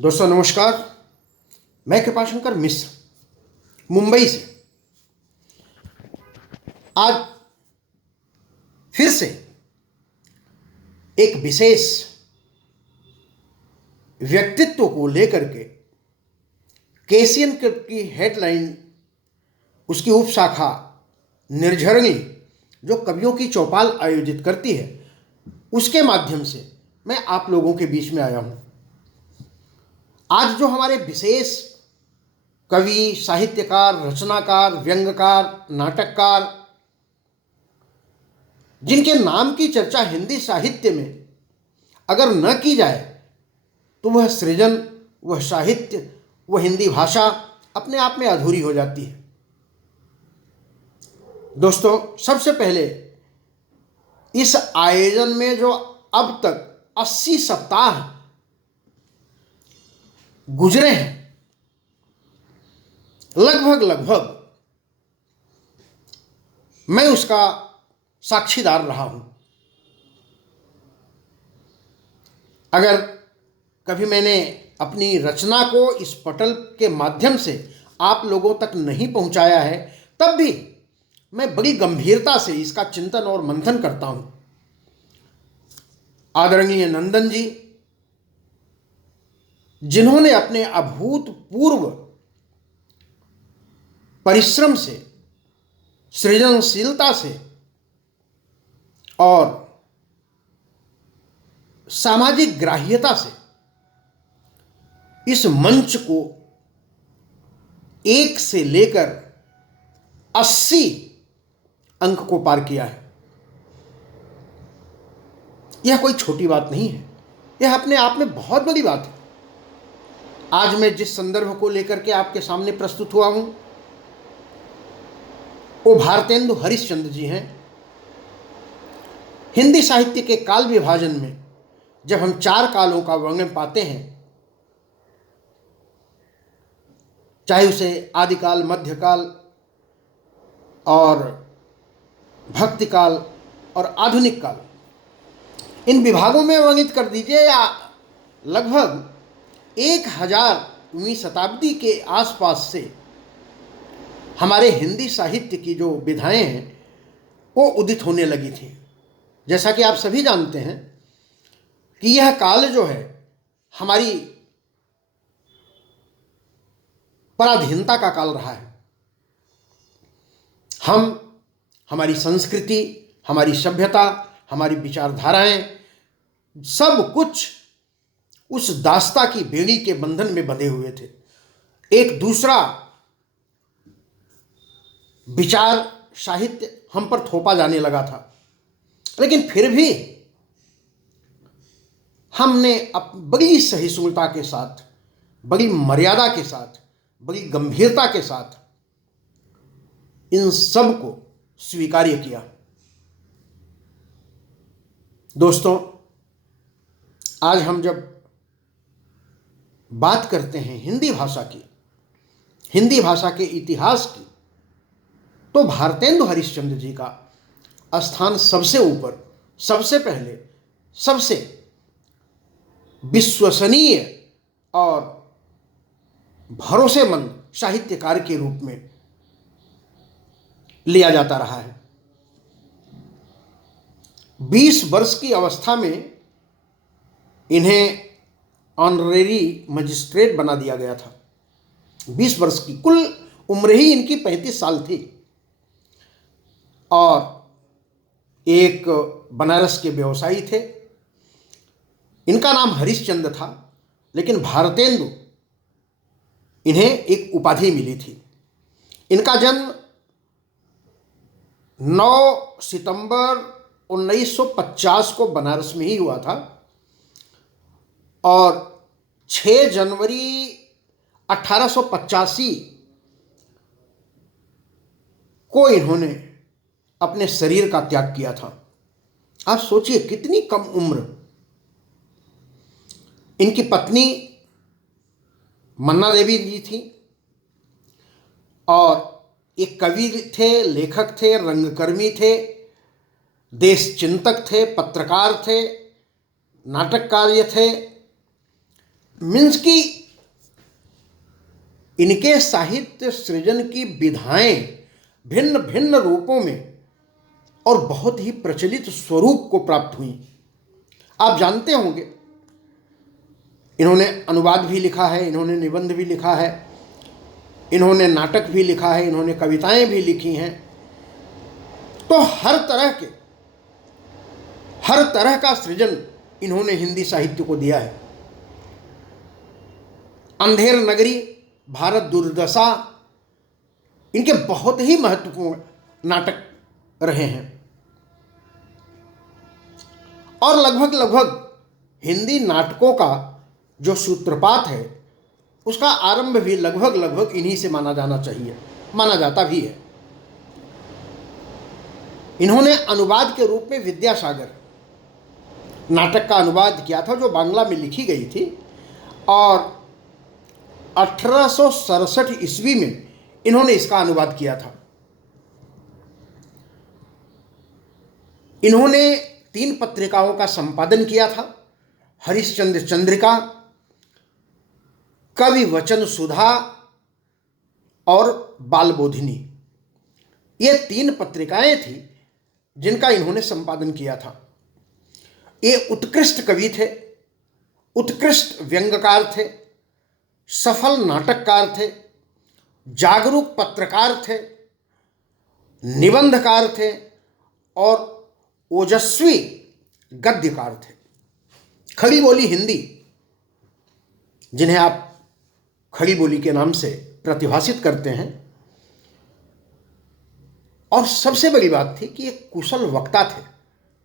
दोस्तों नमस्कार। मैं कृपाशंकर मिश्र मुंबई से आज फिर से एक विशेष व्यक्तित्व को लेकर के केशियन की हेडलाइन, उसकी उपशाखा निर्झरणी जो कवियों की चौपाल आयोजित करती है, उसके माध्यम से मैं आप लोगों के बीच में आया हूं। आज जो हमारे विशेष कवि, साहित्यकार, रचनाकार, व्यंग्यकार, नाटककार, जिनके नाम की चर्चा हिंदी साहित्य में अगर न की जाए तो वह सृजन, वह साहित्य, वह हिंदी भाषा अपने आप में अधूरी हो जाती है। दोस्तों, सबसे पहले इस आयोजन में जो अब तक 80 सप्ताह गुजरे हैं, लगभग मैं उसका साक्षीदार रहा हूं। अगर कभी मैंने अपनी रचना को इस पटल के माध्यम से आप लोगों तक नहीं पहुंचाया है, तब भी मैं बड़ी गंभीरता से इसका चिंतन और मंथन करता हूं। आदरणीय नंदन जी, जिन्होंने अपने अभूतपूर्व परिश्रम से, सृजनशीलता से और सामाजिक ग्राह्यता से इस मंच को 1 से लेकर 80 अंक को पार किया है। यह कोई छोटी बात नहीं है, यह अपने आप में बहुत बड़ी बात है। आज मैं जिस संदर्भ को लेकर के आपके सामने प्रस्तुत हुआ हूं, वो भारतेंदु हरिश्चंद्र जी हैं। हिंदी साहित्य के काल विभाजन में जब हम 4 कालों का वर्णन पाते हैं, चाहे उसे आदिकाल, मध्यकाल और भक्तिकाल और आधुनिक काल, इन विभागों में वर्णित कर दीजिए, या लगभग 1000वीं शताब्दी के आसपास से हमारे हिंदी साहित्य की जो विधाएं हैं वो उदित होने लगी थी। जैसा कि आप सभी जानते हैं कि यह काल जो है हमारी पराधीनता का काल रहा है। हमारी संस्कृति, हमारी सभ्यता, हमारी विचारधाराएं, सब कुछ उस दास्ता की बेड़ी के बंधन में बंधे हुए थे। एक दूसरा विचार, साहित्य हम पर थोपा जाने लगा था, लेकिन फिर भी हमने बड़ी सहिष्णुता के साथ, बड़ी मर्यादा के साथ, बड़ी गंभीरता के साथ इन सब को स्वीकार्य किया। दोस्तों, आज हम जब बात करते हैं हिंदी भाषा की, हिंदी भाषा के इतिहास की, तो भारतेंदु हरिश्चंद्र जी का स्थान सबसे ऊपर, सबसे पहले, सबसे विश्वसनीय और भरोसेमंद साहित्यकार के रूप में लिया जाता रहा है। 20 वर्ष की अवस्था में इन्हें ऑनरेरी मजिस्ट्रेट बना दिया गया था। 20 वर्ष की कुल उम्र ही इनकी 35 साल थी। और एक बनारस के व्यवसायी थे, इनका नाम हरिश्चंद्र था, लेकिन भारतेंदु इन्हें एक उपाधि मिली थी। इनका जन्म 9 सितंबर 1950 को बनारस में ही हुआ था और 6 जनवरी 1885 को इन्होंने अपने शरीर का त्याग किया था। आप सोचिए कितनी कम उम्र। इनकी पत्नी मन्ना देवी जी थी और एक कवि थे, लेखक थे, रंगकर्मी थे, देश चिंतक थे, पत्रकार थे, नाटककार थे। मीन्स कि इनके साहित्य सृजन की विधाएं भिन्न भिन्न रूपों में और बहुत ही प्रचलित स्वरूप को प्राप्त हुई। आप जानते होंगे, इन्होंने अनुवाद भी लिखा है, इन्होंने निबंध भी लिखा है, इन्होंने नाटक भी लिखा है, इन्होंने कविताएं भी लिखी हैं। तो हर तरह का सृजन इन्होंने हिंदी साहित्य को दिया है। अंधेर नगरी, भारत दुर्दशा, इनके बहुत ही महत्वपूर्ण नाटक रहे हैं। और लगभग हिंदी नाटकों का जो सूत्रपात है उसका आरंभ भी लगभग इन्हीं से माना जाता भी है। इन्होंने अनुवाद के रूप में विद्यासागर नाटक का अनुवाद किया था, जो बांग्ला में लिखी गई थी, और 1867 ईस्वी में इन्होंने इसका अनुवाद किया था। इन्होंने 3 पत्रिकाओं का संपादन किया था, हरिश्चंद्र चंद्रिका, कवि वचन सुधा और बालबोधिनी। ये 3 पत्रिकाएं थी जिनका इन्होंने संपादन किया था। ये उत्कृष्ट कवि थे, उत्कृष्ट व्यंग्यकार थे, सफल नाटककार थे, जागरूक पत्रकार थे, निबंधकार थे और ओजस्वी गद्यकार थे। खड़ी बोली हिंदी, जिन्हें आप खड़ी बोली के नाम से प्रतिभाषित करते हैं, और सबसे बड़ी बात थी कि एक कुशल वक्ता थे,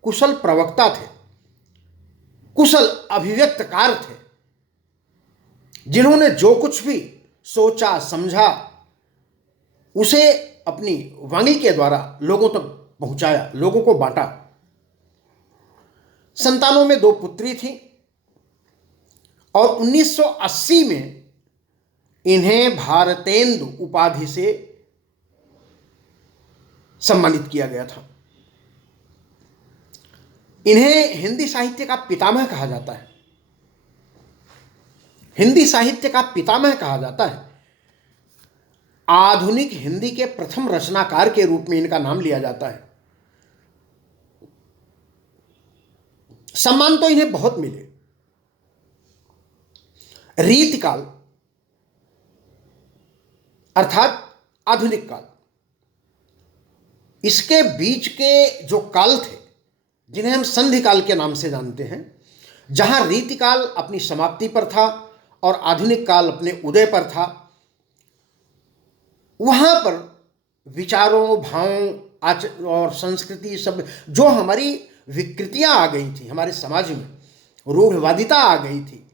कुशल प्रवक्ता थे, कुशल अभिव्यक्तकार थे, जिन्होंने जो कुछ भी सोचा समझा उसे अपनी वाणी के द्वारा लोगों तक पहुंचाया, लोगों को बांटा। संतानों में 2 पुत्री थी और 1980 में इन्हें भारतेंदु उपाधि से सम्मानित किया गया था। इन्हें हिंदी साहित्य का पितामह कहा जाता है। हिंदी साहित्य का पितामह कहा जाता है। आधुनिक हिंदी के प्रथम रचनाकार के रूप में इनका नाम लिया जाता है। सम्मान तो इन्हें बहुत मिले। रीतिकाल अर्थात आधुनिक काल, इसके बीच के जो काल थे, जिन्हें हम संधि काल के नाम से जानते हैं, जहां रीतिकाल अपनी समाप्ति पर था और आधुनिक काल अपने उदय पर था, वहां पर विचारों, भावों और संस्कृति सब जो हमारी विकृतियां आ गई थी, हमारे समाज में रूढ़वादिता आ गई थी,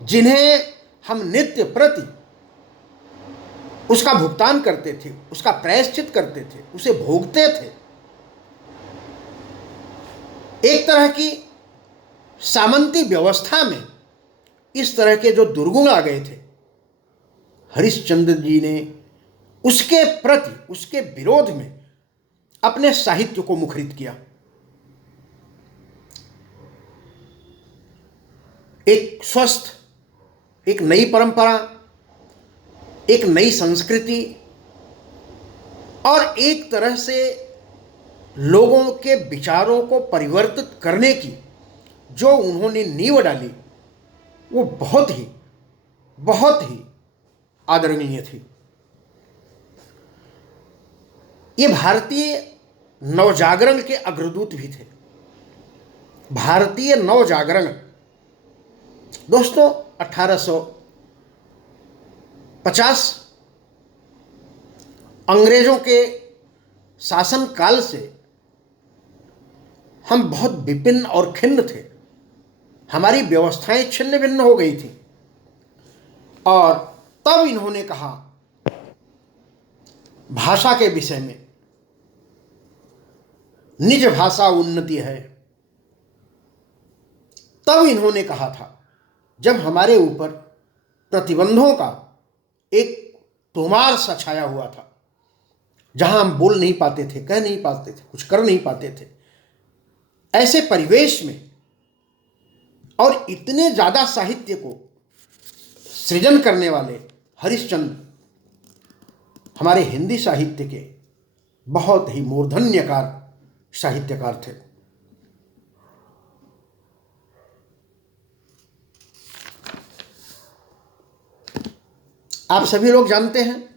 जिन्हें हम नित्य प्रति उसका भुगतान करते थे, उसका प्रायश्चित करते थे, उसे भोगते थे। एक तरह की सामंती व्यवस्था में इस तरह के जो दुर्गुण आ गए थे, हरिश्चंद्र जी ने उसके प्रति, उसके विरोध में अपने साहित्य को मुखरित किया। एक स्वस्थ, एक नई परंपरा, एक नई संस्कृति और एक तरह से लोगों के विचारों को परिवर्तित करने की जो उन्होंने नींव डाली, वो बहुत ही आदरणीय थी। ये भारतीय नवजागरण के अग्रदूत भी थे। भारतीय नवजागरण दोस्तों 1850 अंग्रेजों के शासन काल से हम बहुत विभिन्न और खिन्न थे। हमारी व्यवस्थाएं छिन्न भिन्न हो गई थी और तब इन्होंने कहा भाषा के विषय में, निज भाषा उन्नति है। तब इन्होंने कहा था, जब हमारे ऊपर प्रतिबंधों का एक तोमार सा छाया हुआ था, जहां हम बोल नहीं पाते थे, कह नहीं पाते थे, कुछ कर नहीं पाते थे, ऐसे परिवेश में और इतने ज्यादा साहित्य को सृजन करने वाले हरिश्चंद्र हमारे हिंदी साहित्य के बहुत ही मूर्धन्यकार साहित्यकार थे। आप सभी लोग जानते हैं,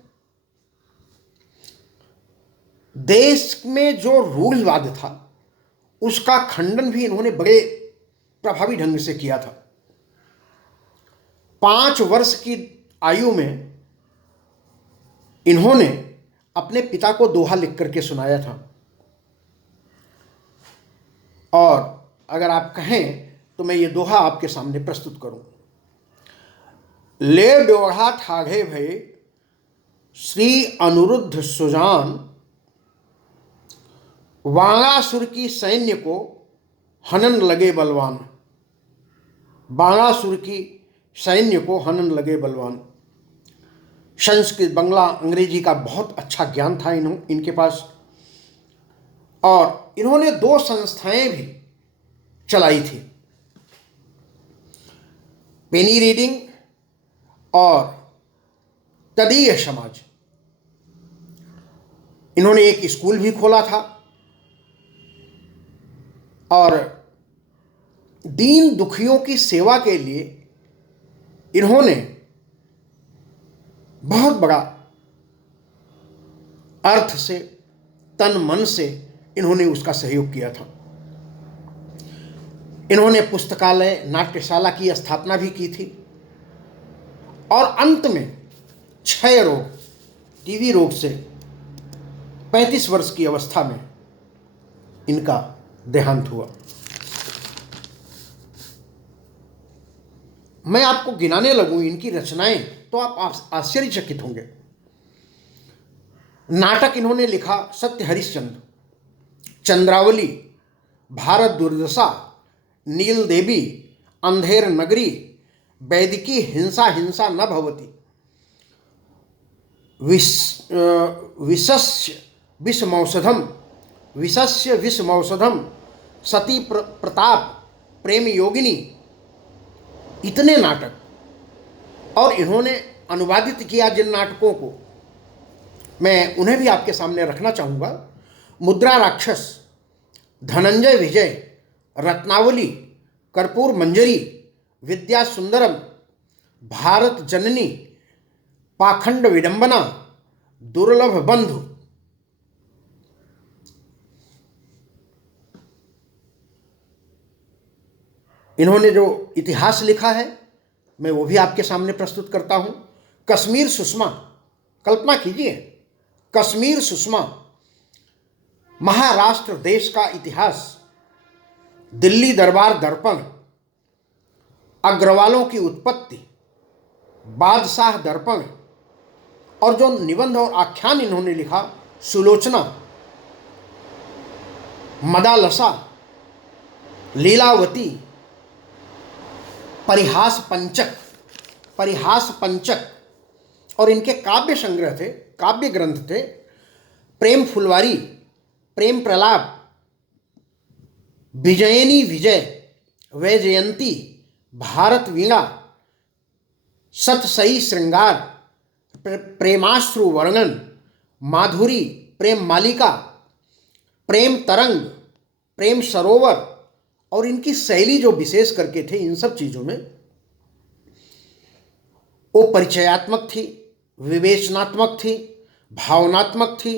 देश में जो रूढ़िवाद था उसका खंडन भी इन्होंने बड़े प्रभावी ढंग से किया था। 5 वर्ष की आयु में इन्होंने अपने पिता को दोहा लिख करके सुनाया था। और अगर आप कहें तो मैं ये दोहा आपके सामने प्रस्तुत करूं। ले ब्योढ़ा ठाढ़े भय श्री अनिरुद्ध सुजान, बाणासुर की सैन्य को हनन लगे बलवान। बाणासुर की सैन्य को हनन लगे बलवान। संस्कृत, बंगला, अंग्रेजी का बहुत अच्छा ज्ञान था इनके पास। और इन्होंने 2 संस्थाएं भी चलाई थी, पेनी रीडिंग और तदीय समाज। इन्होंने एक स्कूल भी खोला था और दीन दुखियों की सेवा के लिए इन्होंने बहुत बड़ा अर्थ से, तन मन से इन्होंने उसका सहयोग किया था। इन्होंने पुस्तकालय, नाट्यशाला की स्थापना भी की थी। और अंत में क्षय रोग, टीबी रोग से 35 वर्ष की अवस्था में इनका देहांत हुआ। मैं आपको गिनाने लगूं इनकी रचनाएं तो आप आश्चर्यचकित होंगे। नाटक इन्होंने लिखा सत्य हरिश्चंद्र, चंद्रावली, भारत दुर्दशा, नील देवी, अंधेर नगरी, वैदिकी हिंसा हिंसा न भवती, विशस्य विषमौषधम, सती प्रताप, प्रेम योगिनी, इतने नाटक। और इन्होंने अनुवादित किया जिन नाटकों को, मैं उन्हें भी आपके सामने रखना चाहूँगा। मुद्रा राक्षस, धनंजय विजय, रत्नावली, कर्पूर मंजरी, विद्या सुंदरम, भारत जननी, पाखंड विडंबना, दुर्लभ बंधु। इन्होंने जो इतिहास लिखा है मैं वो भी आपके सामने प्रस्तुत करता हूं। कश्मीर सुषमा, कल्पना कीजिए, कश्मीर सुषमा, महाराष्ट्र देश का इतिहास, दिल्ली दरबार दर्पण, अग्रवालों की उत्पत्ति, बादशाह दर्पण, और जो निबंध और आख्यान इन्होंने लिखा, सुलोचना, मदालसा, लीलावती, परिहास पंचक, और इनके काव्य संग्रह थे, काव्य ग्रंथ थे, प्रेम फुलवारी, प्रेम प्रलाप, विजयनी विजय, वैजयंती, भारत वीणा, सतसई श्रृंगार, प्रेमाश्रु वर्णन, माधुरी, प्रेम मालिका, प्रेम तरंग, प्रेम सरोवर। और इनकी शैली जो विशेष करके थे इन सब चीज़ों में, वो परिचयात्मक थी, विवेचनात्मक थी, भावनात्मक थी,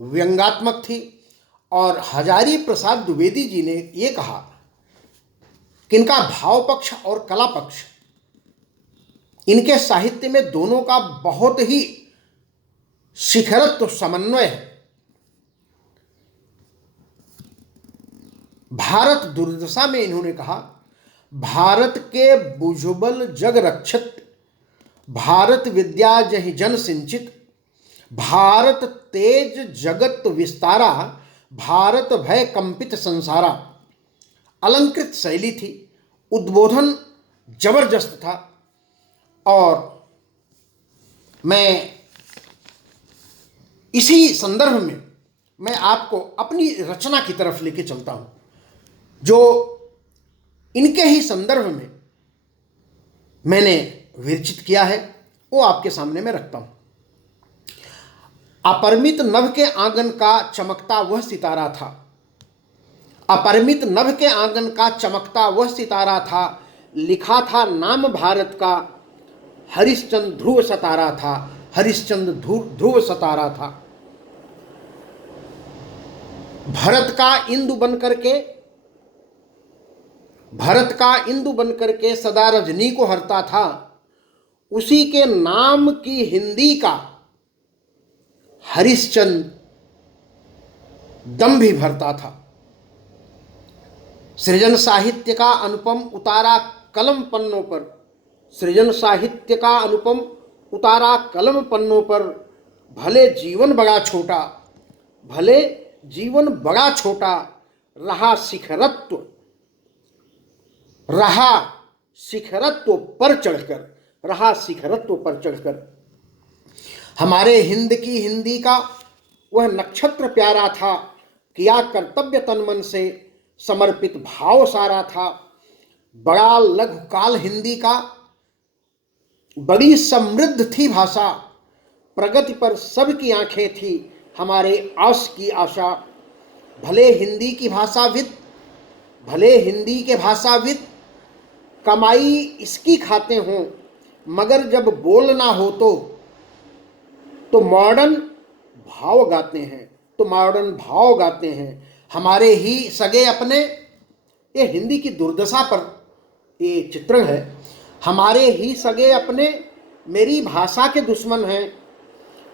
व्यंगात्मक थी। और हजारी प्रसाद द्विवेदी जी ने ये कहा कि इनका भाव पक्ष और कला पक्ष, इनके साहित्य में दोनों का बहुत ही शिखरत्व समन्वय है। भारत दुर्दशा में इन्होंने कहा, भारत के भुजबल जग रक्षित, भारत विद्या जहि जन सिंचित, भारत तेज जगत विस्तारा, भारत भय कंपित संसारा। अलंकृत शैली थी, उद्बोधन जबरदस्त था। और मैं इसी संदर्भ में मैं आपको अपनी रचना की तरफ लेके चलता हूं, जो इनके ही संदर्भ में मैंने विरचित किया है वो आपके सामने मैं रखता हूं। अपरिमित नभ के आंगन का चमकता वह सितारा था, अपरिमित नभ के आंगन का चमकता वह सितारा था, लिखा था नाम भारत का, हरिश्चंद्र ध्रुव सितारा था, हरिश्चंद्र ध्रुव सितारा था। भारत का इंदु बनकर के, भारत का इंदु बनकर के सदा रजनी को हरता था, उसी के नाम की हिंदी का हरिश्चंद्र दम भी भरता था। सृजन साहित्य का अनुपम उतारा कलम पन्नों पर, सृजन साहित्य का अनुपम उतारा कलम पन्नों पर, भले जीवन बड़ा छोटा, भले जीवन बड़ा छोटा, रहा शिखरत्व, रहा शिखरत्व पर चढ़कर, रहा शिखरत्व पर चढ़कर। हमारे हिंद की हिंदी का वह नक्षत्र प्यारा था, किया कर्तव्य तन मन से, समर्पित भाव सारा था। बड़ा लघुकाल हिंदी का, बड़ी समृद्ध थी भाषा, प्रगति पर सबकी आंखें थी, हमारे आस की आशा। भले हिंदी की भाषाविद, भले हिंदी के भाषाविद कमाई इसकी खाते हों, मगर जब बोलना हो तो मॉडर्न भाव गाते हैं, तो मॉडर्न भाव गाते हैं। हमारे ही सगे अपने, ये हिंदी की दुर्दशा पर ये चित्रण है। हमारे ही सगे अपने मेरी भाषा के दुश्मन हैं,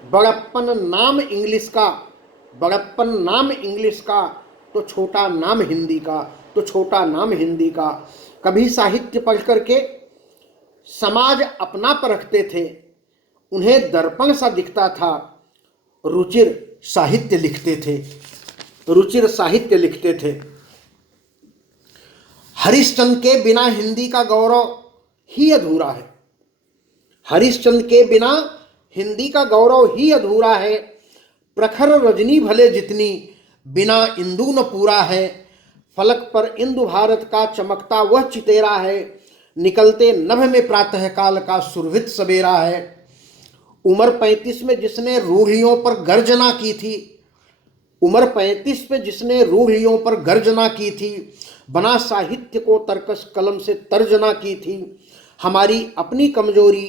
बड़प्पन नाम इंग्लिश का, बड़प्पन नाम इंग्लिश का, तो छोटा नाम हिंदी का, तो छोटा नाम हिंदी का। कभी साहित्य पढ़ करके समाज अपना परखते थे, उन्हें दर्पण सा दिखता था, रुचिर साहित्य लिखते थे, रुचिर साहित्य लिखते थे। हरिश्चंद्र के बिना हिंदी का गौरव ही अधूरा है, हरिश्चंद्र के बिना हिंदी का गौरव ही अधूरा है। प्रखर रजनी भले जितनी, बिना इंदु न पूरा है। फलक पर इंदु भारत का चमकता वह चितेरा है, निकलते नभ में प्रातः काल का सुरभित सवेरा है। उम्र 35 में जिसने रूढ़ियों पर गर्जना की थी, उम्र 35 में जिसने रूढ़ियों पर गर्जना की थी, बना साहित्य को तर्कस कलम से तर्जना की थी। हमारी अपनी कमजोरी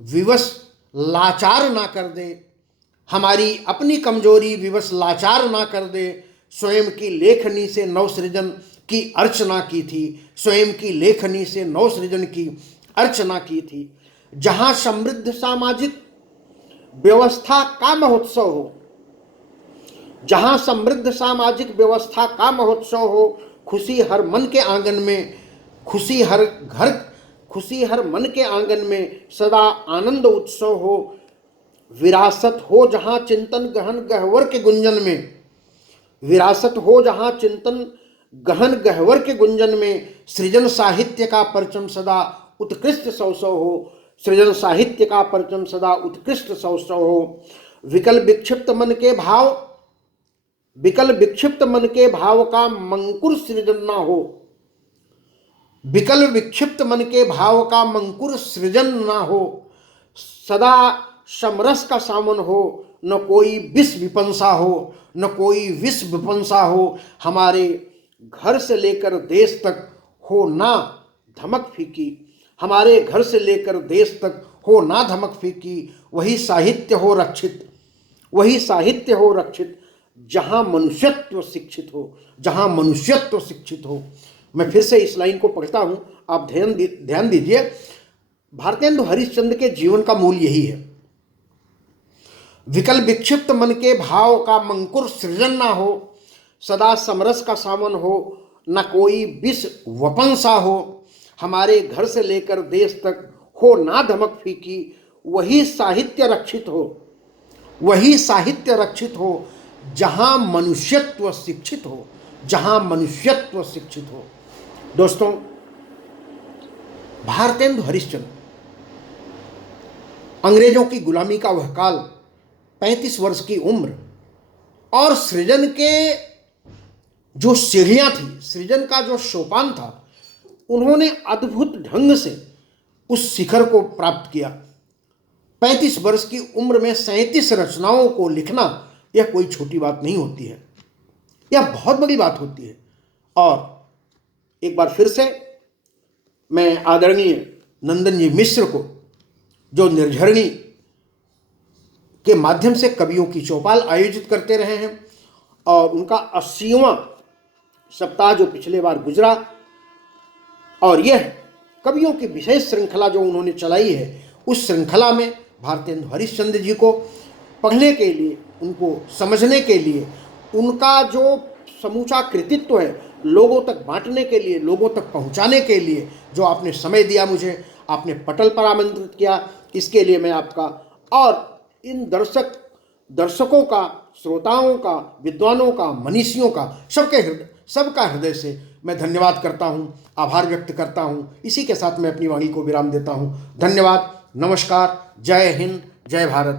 विवश लाचार ना कर दे, हमारी अपनी कमजोरी विवश लाचार ना कर दे। स्वयं की लेखनी से नवसृजन की अर्चना की थी, स्वयं की लेखनी से नवसृजन की अर्चना की थी। जहाँ समृद्ध सामाजिक व्यवस्था का महोत्सव हो, जहाँ समृद्ध सामाजिक व्यवस्था का महोत्सव हो, खुशी हर मन के आंगन में, खुशी हर घर, खुशी हर मन के आंगन में सदा आनंद उत्सव हो। विरासत हो जहाँ चिंतन गहन गहवर के गुंजन में, विरासत हो जहाँ चिंतन गहन गहवर के गुंजन में, सृजन साहित्य का परचम सदा उत्कृष्ट सौसव हो, सृजन साहित्य का परचम सदा उत्कृष्ट सौसव हो। विकल विक्षिप्त मन के भाव, विकल विक्षिप्त मन के भाव का मंकुर सृजन ना हो, विकल विक्षिप्त मन के भाव का मंकुर सृजन ना हो। सदा समरस का सामन हो, न कोई विष विपंसा हो, न कोई विष विपंसा हो। हमारे घर से लेकर देश तक हो ना धमक फीकी, हमारे घर से लेकर देश तक हो ना धमक फीकी। वही साहित्य हो रक्षित, वही साहित्य हो रक्षित, जहाँ मनुष्यत्व शिक्षित हो, जहाँ मनुष्यत्व शिक्षित हो। मैं फिर से इस लाइन को पढ़ता हूँ, आप ध्यान दीजिए। भारतेंदु हरिश्चंद्र के जीवन का मूल यही है। विकल विक्षिप्त मन के भाव का मंकुर सृजन ना हो, सदा समरस का सामन हो, न कोई विष वपंसा हो। हमारे घर से लेकर देश तक हो ना धमक फीकी। वही साहित्य रक्षित हो, वही साहित्य रक्षित हो, जहाँ मनुष्यत्व शिक्षित हो, जहाँ मनुष्यत्व शिक्षित हो। दोस्तों, भारतेंदु हरिश्चंद्र, अंग्रेजों की गुलामी का वह काल, 35 वर्ष की उम्र, और सृजन के जो सीढ़ियाँ थी, सृजन का जो सोपान था, उन्होंने अद्भुत ढंग से उस शिखर को प्राप्त किया। 35 वर्ष की उम्र में 37 रचनाओं को लिखना यह कोई छोटी बात नहीं होती है, यह बहुत बड़ी बात होती है। और एक बार फिर से मैं आदरणीय नंदन जी मिश्र को, जो निर्झरणी के माध्यम से कवियों की चौपाल आयोजित करते रहे हैं, और उनका 80वां सप्ताह जो पिछले बार गुजरा, और यह कवियों की विशेष श्रृंखला जो उन्होंने चलाई है, उस श्रृंखला में भारतेंदु हरिश्चंद्र जी को पढ़ने के लिए, उनको समझने के लिए, उनका जो समूचा कृतित्व है लोगों तक बांटने के लिए, लोगों तक पहुंचाने के लिए जो आपने समय दिया, मुझे आपने पटल पर आमंत्रित किया, इसके लिए मैं आपका और इन दर्शकों का, श्रोताओं का, विद्वानों का, मनीषियों का, सबका हृदय से मैं धन्यवाद करता हूँ, आभार व्यक्त करता हूँ। इसी के साथ मैं अपनी वाणी को विराम देता हूँ। धन्यवाद, नमस्कार, जय हिंद, जय भारत।